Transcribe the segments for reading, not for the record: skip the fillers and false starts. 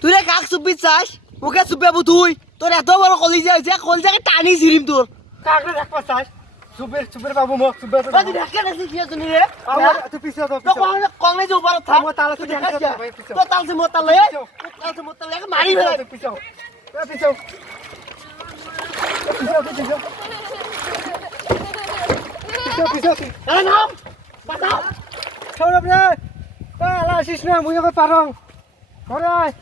তুই রে কাক চুপবি চাস মুখে চুপাবো তুই তোর এত বড় কলিজা হয়েছে কলিজাকে টানি ছিড়িম তোর কাকরে দেখবা চাস সুবের বাবু মোক সুবের তুই দেখে দেখি কি আছে রে তুই পিছে তো তো কংগ্রেস উপর থাম আমার তালা তুই তুই দেখাস দেখাস ভাই পিছে তো তালছে মোতালে তালছে মোতালে মারি ফেলা পিছে পিছে পিছে আরে নাম বাতাও সৌরভ রে আলা আসিস না মুই এখন পারং ঘরে আয়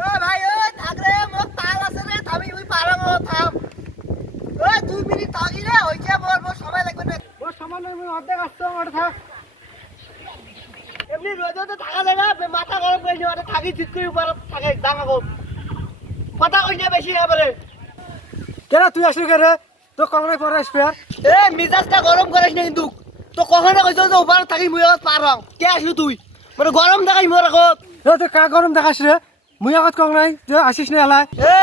এ ভাই ওই থাক রে মোর তাল আছে রে থামি ওই পারং থাম ওই 2 মিনিট থাকি রে হইছে মোর সময় লাগবে না ও সামান্য মুই অর্ধেক আসছো ওটা থাক এমনি রোদতে থাকা যায় না মাথা গরম করে নিয়ে থাকি ঠিক করে উপর থাকে জামা কম কথা কই না বেশি এবারে কেন তুই আসলি কে রে তো কমরাই পরে আসবে আর এ মিজাজটা গরম করিস না কিন্তু তো কখনো কইছ যে উপর থাকি মুই পারং কে আসলি তুই মানে গরম দেখাই মোর আগত তুই কা গরম দেখাস রে মুই আগত কমরাই যে আসিস না এলাই এ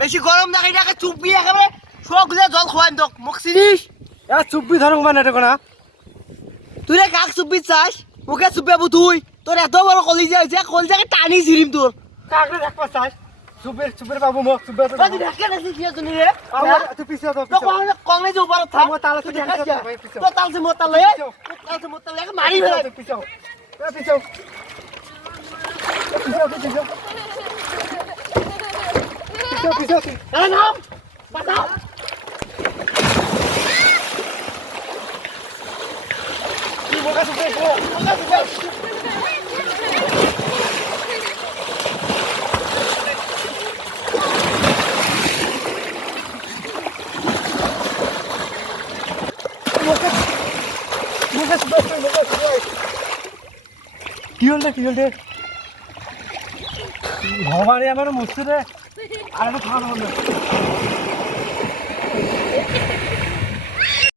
বেশি গরম দেখাই না চুপবি একেবারে শোক যে জল খোয়াইম তোক মোক চিনিস চুপবি ধরুন মানে এটা না তুই রে কাক চুপবি চাস মুখে চুপাবো তুই তোর এত বড় কলিজা হয়েছে কলিজাকে টানি ছিড়িম তোর কাকরে দেখবা চাস সুবের বাবু মোক সুবের তুই দেখে দেখি কি আছে রে তুই পিছে তো তো কংগ্রেস উপর থাম আমার তালা তুই তুই দেখাস দেখাস ভাই পিছে তো তালছে মোতালে তালছে মোতালে মারি ফেলা পিছে পিছে পিছে আরে নাম বাতাও তুই মোকা সুবের কি হল ভবারে আমার মুছতে রে আর একটু খাওয়ানো হলো